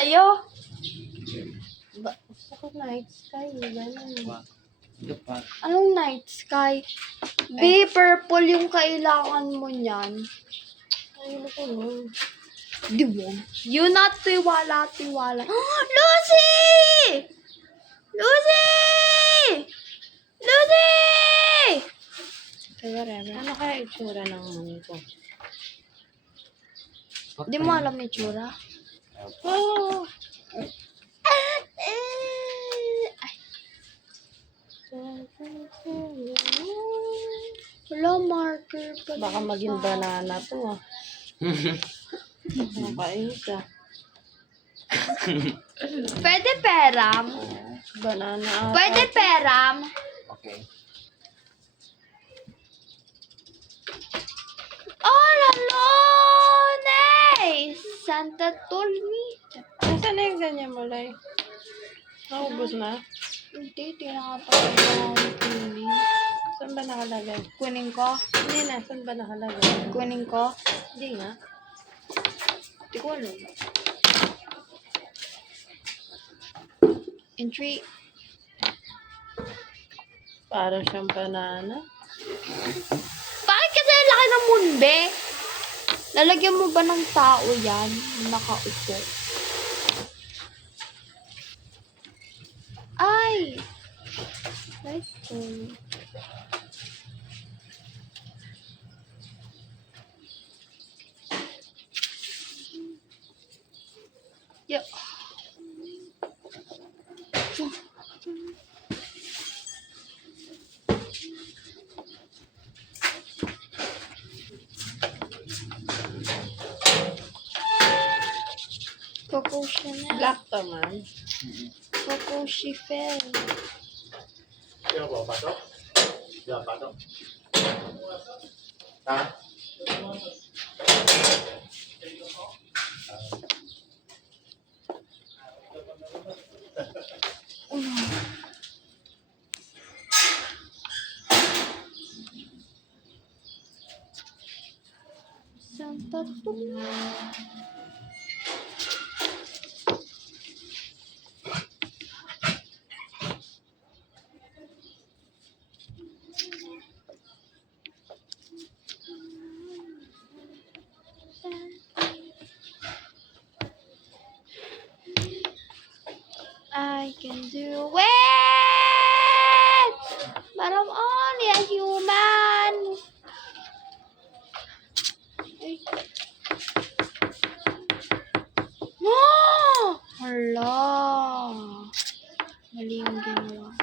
Sa'yo. Gusto ko night sky. Ganun. Anong night sky? B, purple yung kailangan mo niyan. Ayun ko nun. Di mo. You not tiwala. Lucy! Lucy! Lucy! Okay, whatever. Ano kaya itsura ng money ko? Di mo alam yung tsura? Oh! Wala, marker pa. Baka maging banana to ah. Nakainis ah. Pwede peram. Banana ata. Pwede peram. Okay. Oh, lalo! Nice! Santa told me. Nasaan na yung ganyan mo, Lai? Naubos na? Hindi, tinakatawa ko ang kunin. Saan ba nakalagay? Kunin ko? Hindi na, saan ba nakalagay? Kunin ko? Hindi nga. Hindi ko alam. In 3. Parang siyang banana. Bakit kasi ang laki ng munbe? Lalagyan mo ba ng tao yan? Nakaupo. Ay! Right. Yeah. Coco Chanel. Black to man. Coco Chanel. Kaya ba, patok? Kaya patok? Ha? Santa Tomas. I can do it, but I'm only a human. No! Hala. Mali yung ginawa.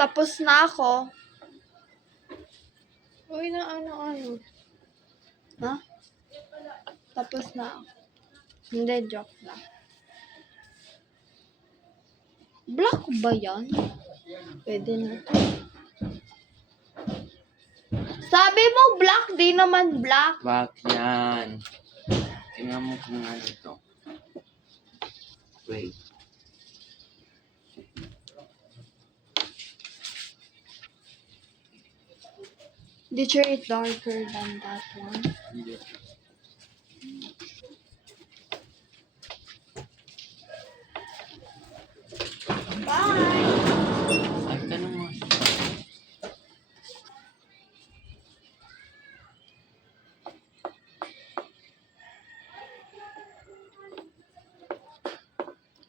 Tapos na ako. Uy, na ano. Ha? Tapos na ako. Hindi, joke lang. Black ba yan? Pwede na. Sabi mo black, di naman black. Bak yan. Tingnan mo kung ano ito. Wait. Did you eat darker than that one? Hindi. Ay, tanong mo.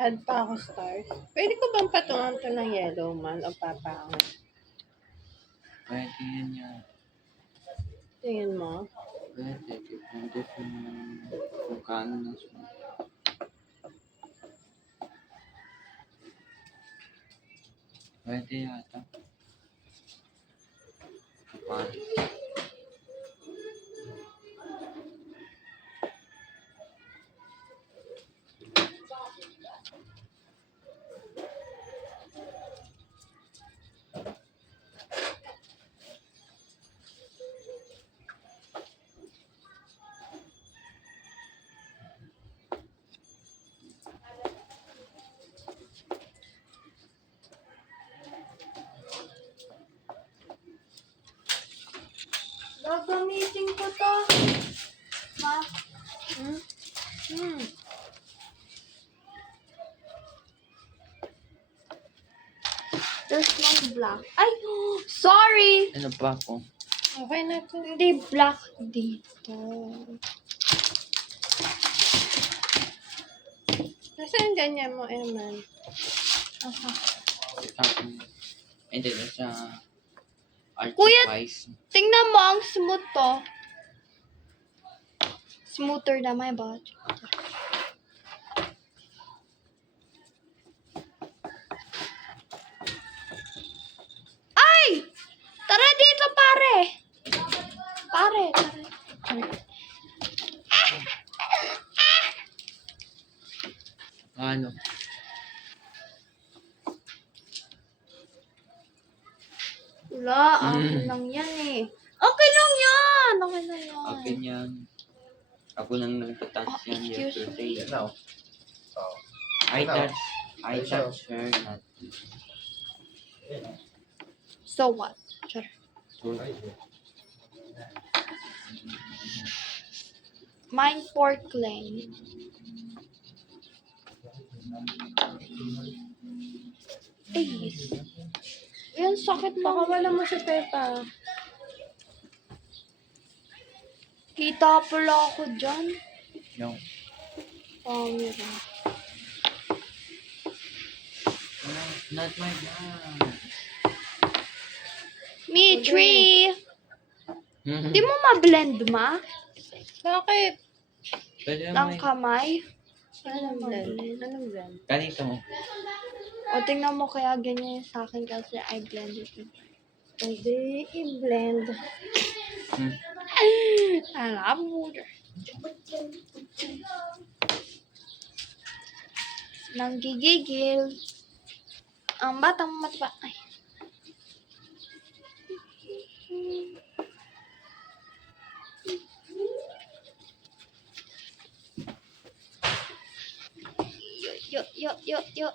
Add pa ako stars. Pwede ko bang patungan to ng yellow man o papangit? Pwede yan yan. Tingin mo? Pwede. Depende kung kaano na siya. Pwede yata. Kapal. Gagamitin ko to. Ma, Hmm? Hmm. there's no black. Ay, sorry! Ano pa po? Okay na to. Hindi black dito. Nasaan ganyan mo, Eman? Aha. Hindi na siya. Kuya! Artifice. Tingnan mo, ang smooth to. Smoother na my butt. Ay! Tara dito, pare! Pare, tara. Ano? Wala, akin lang yan eh. Okay lang yan! Okay lang yan. Akin yan. Ako nang nagtatouch yan Excuse yesterday. No. Oh. I touch her not. So what? Sure. Mine pork lane. Ay, yan sakit Baka lang. wala mo si Pepa. Kita pala ako dyan. No. Camera. No, not my dad. Me, tree. Di mo ma-blend, ma? Bakit? Pwede Ng naman. kamay? Anong blend? Anong blend? Ganito mo. O, tingnan mo kaya ganyan yung sa akin kasi I blend it. Pwede i-blend. Alam mo. Nanggigigil. Ang batang mataba. Ay.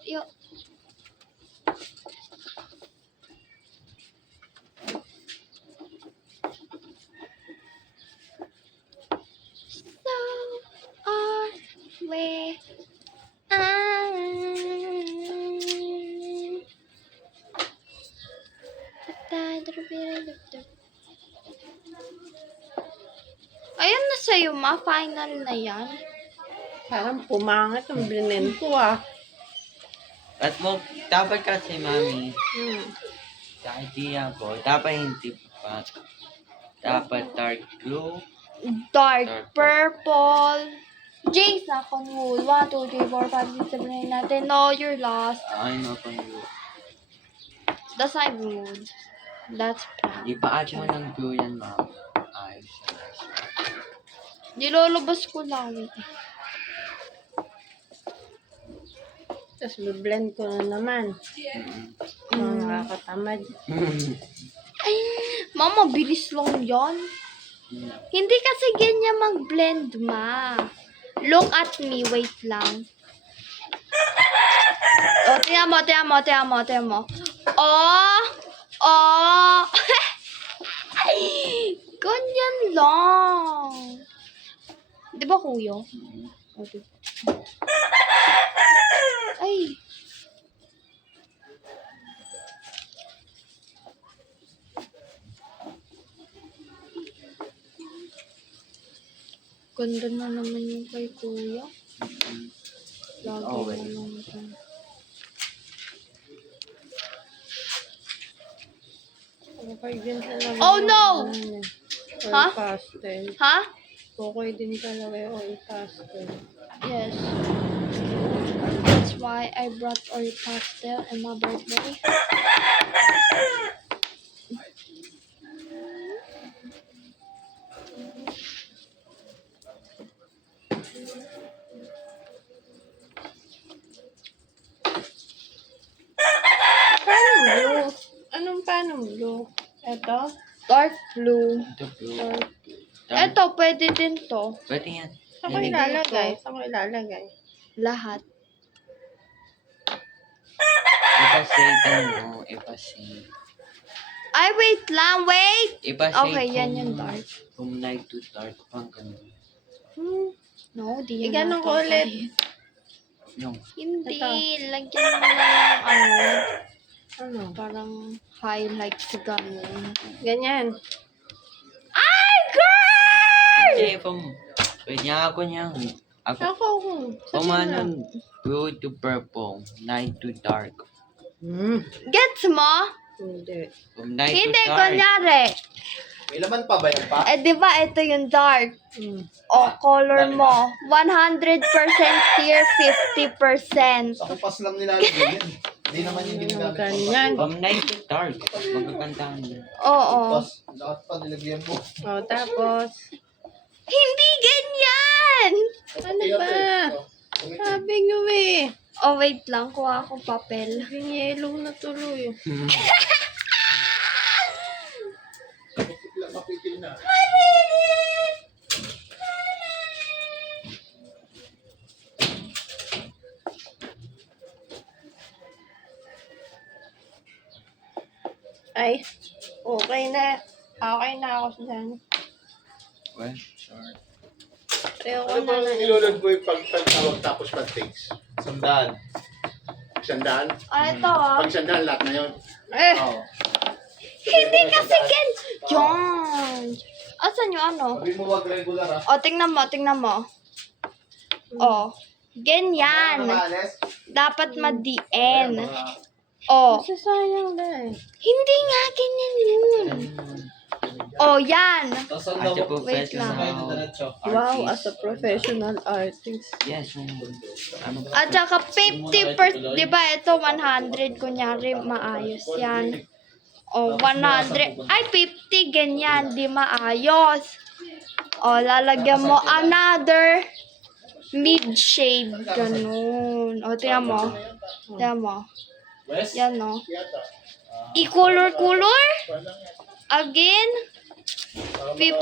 Yo. So are we. Ayan na sa'yo, ma. Final na yan. Parang pumangat ang blend ko ah. At mo, dapat kasi mami, Hmm. sa idea ko, dapat hindi pa. Dapat dark blue. Dark purple. James na control. 1, 2, 3, 4, 5, 6, 7, 8, 9, 10. No, you're last. I know kung blue. That's my mood. That's plan. Ipaat mo ng blue yan, ma'am. Ayos siya. Nilolabas ko lang. Tapos blend ko na naman. Mga nakakatamad. Ay, mama, bilis lang yan. Hindi kasi ganyan mag-blend, ma. Look at me. Wait lang. O, tingnan mo. Oh. Ay, ganyan lang. Di ba, kuya? O, diba? Ay. Ganda na naman yung kay kuya. Lagi Okay. na lang dyan. Okay din talaga. Oh, yung no! ano niya. Oil Ha? pastel. Ha? Okay din talaga yung oil pastel. Yes. That's why I brought oil pastel in my birthday. Paano blue? Paano blue? Ito? Dark blue. Ito bro. Dark. Ito, pwede din to. Pwede yan. Saan ko ilalagay? Saan ko ilalagay? Lahat. Ipasave mo. Ipasave. Ay, wait lang, wait! Ipasave Okay, yan from- yung dark. From light to dark. Pang ganun. No, di yan. Ganun ko natin ulit. kaya. Yung. Hindi, Ito. lagyan mo lang ng Ano? parang highlights ganun. Ganyan. Ay, girl! Hindi, pwede nga ako niya. Ako. Ako. From ano, blue to purple. Light to dark. Gets mo? Hindi. From light Hindi, to dark. kunyari. May laman pa ba yan pa? Eh, di ba ito yung dark? Mm. O, color mo. 100% clear, 50%. Sa kupas lang nilalagay yan. Hindi naman yung ginagamit. Ganyan. From light to dark. Magkakantahan mo. Oo. Kupas. Lahat pa nilagyan mo. O, tapos. Hindi ganyan! Ano ba? Sabi nyo eh. Oh, wait lang. Kuha akong papel. Yung yellow na tuloy. Mapigil na. Ay, okay na. Okay na ako dyan. Well, sure. Ayoko Ano na ba na. ang ilulog mo yung pagtawag tapos pag-takes? 100. 100? Ah, ito ah. Pag 100 lahat na yun. Eh, Oo. Hindi kasi John! Asan yung ano? Sabi mo wag regular ah. O, tingnan mo, tingnan mo. O, ganyan. Anes? Dapat ma-DN. O, masasayang na eh. hindi nga ganyan yun. O, yan. As a professional Wow, as artist. a professional artist. Yes, ano ba? At saka 50%, di ba ito 100, kunyari maayos yan. O, 100, ay 50, ganyan, di maayos. O, lalagyan mo another mid shade, ganun. O, tingnan mo. Tingnan mo. Yan, no. I-color-color. Again. 50.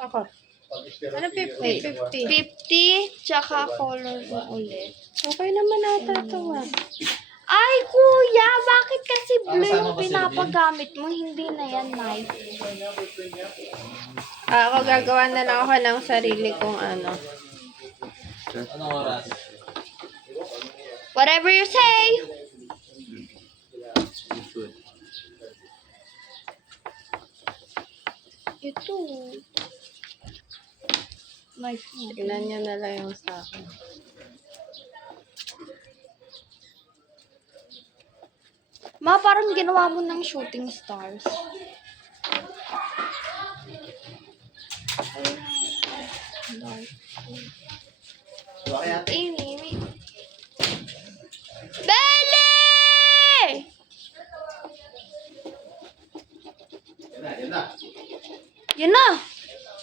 Ako. Ano 50? 50. 50, tsaka color mo ulit. Okay naman ata ito ah. Ay, kuya, bakit kasi blue yung pinapagamit mo? Hindi na yan nice. Ako gagawa na lang ako ng sarili kong ano. Whatever you say. Good. Ito. Nice. Tignan niya na lang yung sa akin. Ma, parang ginawa mo ng shooting stars. Kaya Belle! Yan na, yan na. Yun na.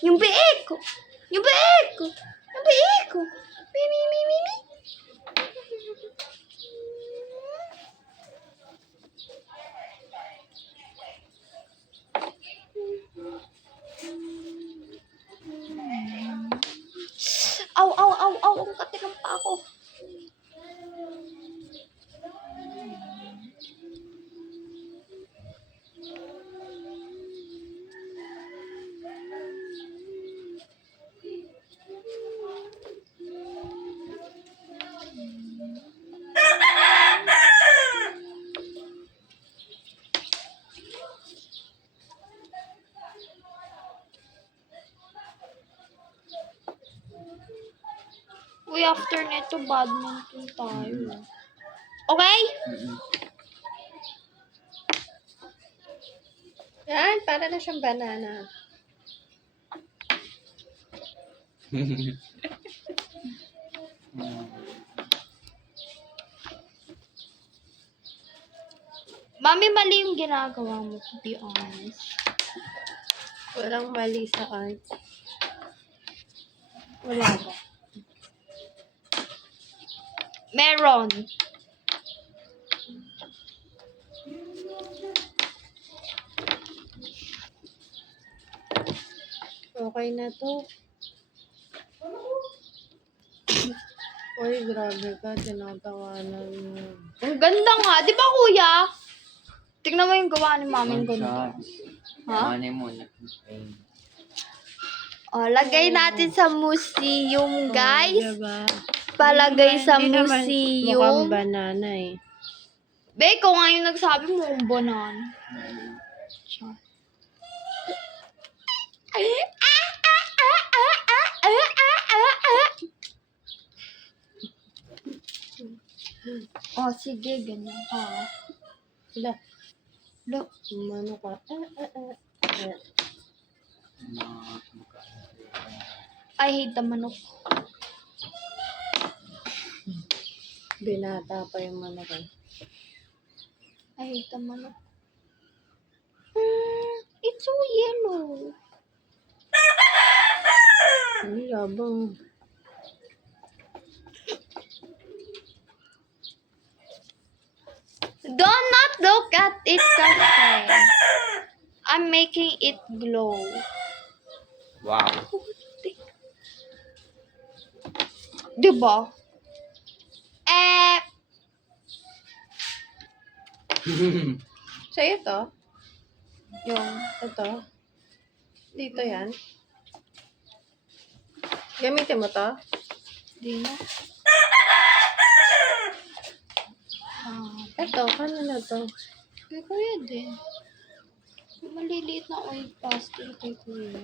Yung biik ko. Yung biik ko. Yung biik ko. Mi, mi, mi, mi, mi. Aw, aw, aw, aw. Ang katilang pa ako. Uy, after nito, badminton tayo. Okay? Mm-mm. Yan, para na siyang banana. Mami, mali yung ginagawa mo, to be honest. Walang mali sa art. Wala ba? Meron. Okay na to. Uy, grabe ka. Tinatawanan mo. Ang ganda nga. Di ba, kuya? Tingnan mo yung gawa ni mami ko. Ha? Ano mo na paint. O, lagay natin sa museum, guys. Diba? Palagay sa Hindi naman mukhang museum. banana eh. Be, ikaw nga yung nagsabi mo kung banan. Char. Oh, sige, ganyan ka. Wala. Look. Umano ka. I hate the manok. Binata pa yung manok eh. I hate the manok. It's so yellow. Ay, yabang. Do not look at it, kasi I'm making it glow. Wow. Diba? Sa'yo to? Yung, Ito? Dito yan? Gamitin mo to? di na. Ito, kanina to. Kay kuya din. Maliliit na oil pastel kay kuya.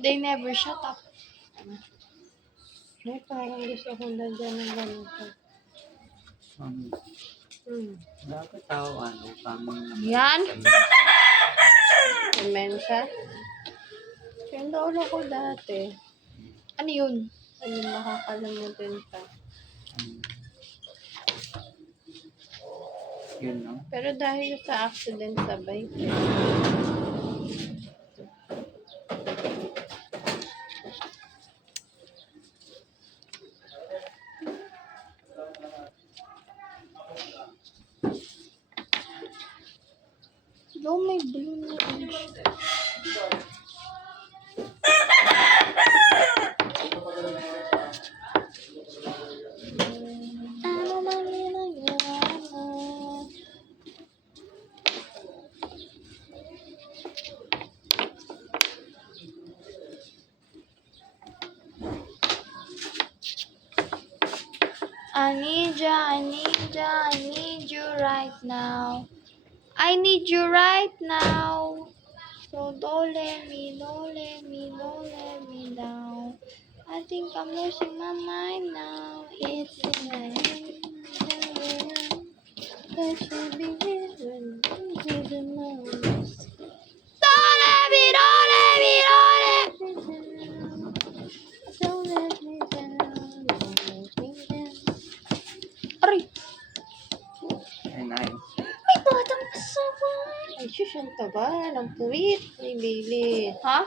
They never shut up. Ay, parang gusto kong lagyan ng ganito. Dapat tao ano, kami Yan. Dementia? Yung lolo ko dati. Ano yun? Ano makakalimutin pa. Yun, no? Pero dahil sa accident sa bike. No, may blue na orange. Ano man ginagawa mo? I need ya, I need ya, I need you right now. I need you right now. So don't let me, don't let me, don't let me down. I think I'm losing my mind now. It's in my head. That should be given to the most. Don't let me, don't let me, don't let me down. Don't let me down, don't let me down. Aray! And I, May batang asawa! Ay, shush, ang taba. Ang puwit. Ay, Lili. Ha?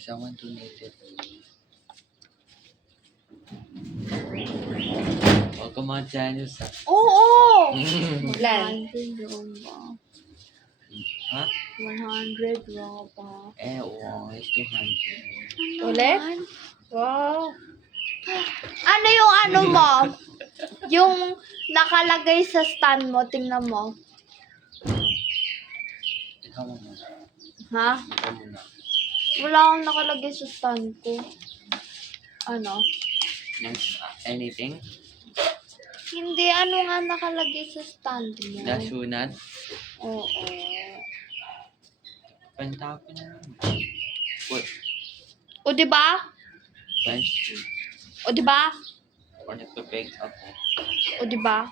someone donated. Welcome on channel sa. Oo! Lan. 100 raw ba? Ha? 100 raw ba? Oo, it's 200. Ulit? Wow. Ano yung ano mo? Yung nakalagay sa stand mo, tingnan mo. Ikaw mo muna. Ha? Ikaw muna. Wala akong nakalagay sa stand ko. Ano? Anything? Hindi, ano nga nakalagay sa stand mo? Dasunat? Oo. Pantapon na naman. What? O, diba? French food. O, di ba? Or nagpa-bake ako. O, di ba?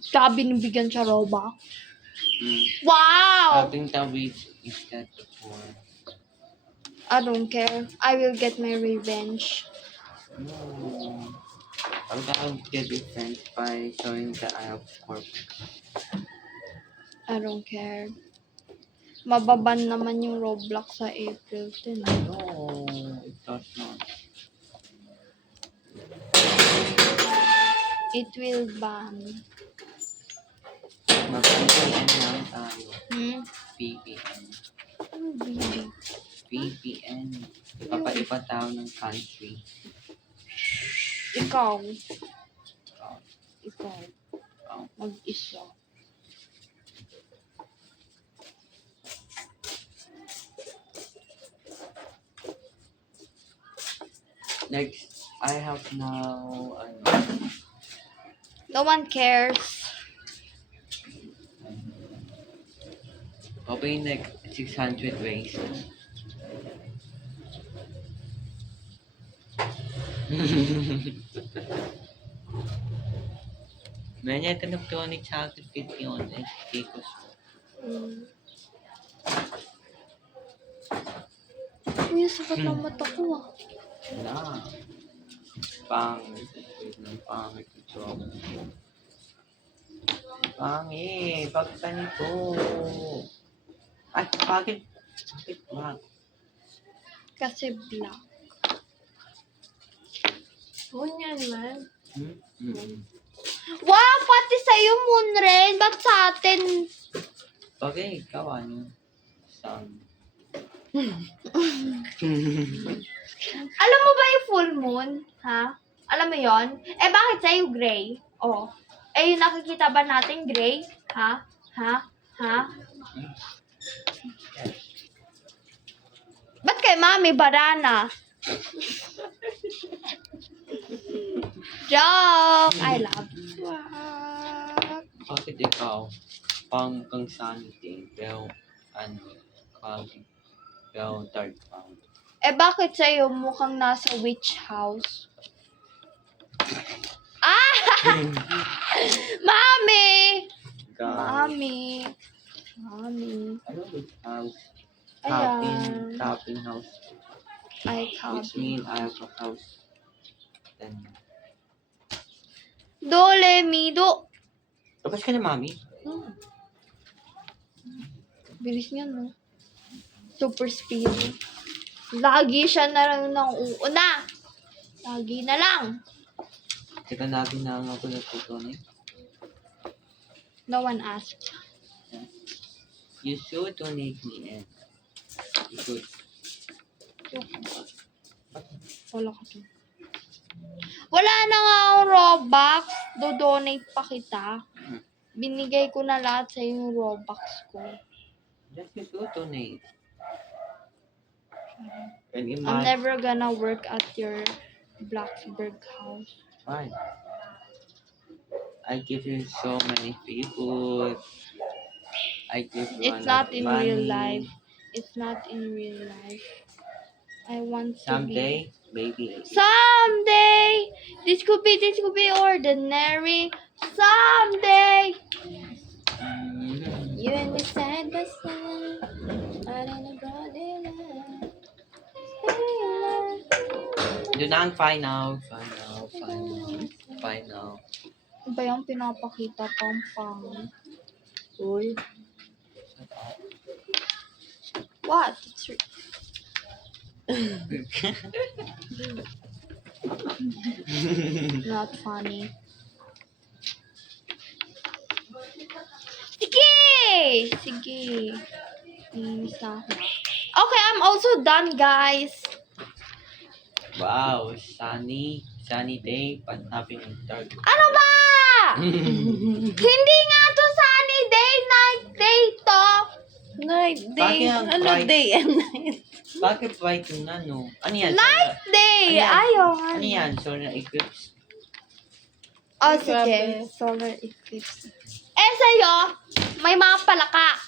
Tsaka binibigyan siya Robux. Wow! Having the week is that before. I don't care. I will get my revenge. No. I'm gonna get defense by showing the eye of corpse. I don't care. Mababan naman yung Roblox sa April 10. No, it does not. It will ban. Mag-VPN lang tayo. VPN. Ano, baby? VPN. Papaiba tayo ng country. Ikaw. Oh, Ikaw. oh. Mag-isa. Next, I have now, No one cares. opening like 600 ways. Manya ito nag-donate sa akin 50 on SK ko. Uy, sakit ng mata ko ah. Na. Pangit. Ng pangit ito. Pangit. Bakit ganito? Ay, bakit? Bakit ba? Kasi black. Ganyan man. Wow, pati sa'yo, Moonrain. Ba't sa atin? Okay, ikaw ano? Sun. Alam mo ba yung full moon? Ha? Alam mo yon? Eh, bakit sa'yo gray? Oh. Eh, yung nakikita ba natin gray? Ha? Ha? Ha? Ba't kay Mami Barana? Joke! I love you. Bakit ikaw? Pang kang sunny day, pero ano, cloudy, pero dark cloud. Eh, bakit sa'yo mukhang nasa witch house? Ah! Mami! God. Mami! Mami. Ano which house? Ayan. Tapping house. Ay, Which copy. mean I have a house. Then, Dole, mi, do. tapos ka na, mami? Bilis niya, no? Super speed. Lagi siya na lang nang uuna. Lagi na lang. Teka natin na ako natutunan. No one asked. You should donate me and you should. Wala ka dun. Wala na nga akong Robux. Do-donate pa kita. Binigay ko na lahat sa yung Robux ko. Just you should donate. And I'm imagine. never gonna work at your Blacksburg house. Fine. I give you so many people. I give you It's a lot not of in money. real life. It's not in real life. I want to be. Someday, maybe. Someday, this could be ordinary. Someday, you and me side by side. I don't know about it. Doon na ang final. Final. Ano ba yung pinapakita pang pang? Uy. What? It's not funny. Sige! Inis na ako. Okay, I'm also done, guys. Wow, sunny day, but having a dark. Ano ba? Hindi nga to sunny day, night day to. Night, day. Bakit ang Ano bright? day and night? Bakit bright yung ano? Ano yan? Night day! Ayan. Ayaw. Ano yan? Solar eclipse? Oh, sige. Grabe. Solar eclipse. Eh, sa'yo, may mga palaka.